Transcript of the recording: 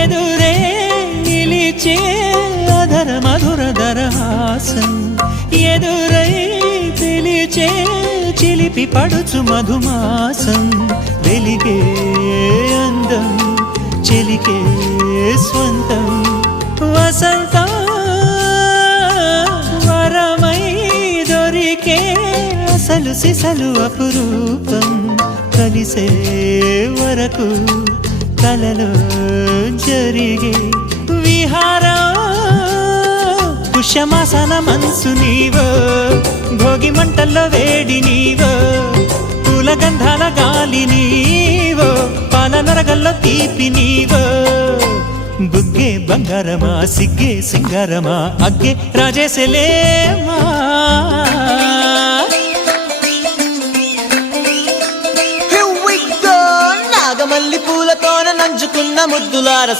ఎదురే నిలిచే అధర మధుర దరహాసం ఎదురై పిలిచే చిలిపి పడుచు మధుమాసం వెలిగే అందం చెలికే స్వంతం వసంతం వరమై దొరికే అసలు సిసలు అపురూపం కలిసే వరకు కలలో జరిగే విహారం పుష్యమాసన మనసు నీవో భోగి మంటల్లో వేడి నీవో పూల గంధాల గాలి నీవో పాల నరగల్లో తీపి నీవో బుగ్గే బంగారమా సిగ్గే సింగారమా అగ్గే రాజేసలేమా నాగమల్లి పూలతోన నంచుకున్న ముద్దులార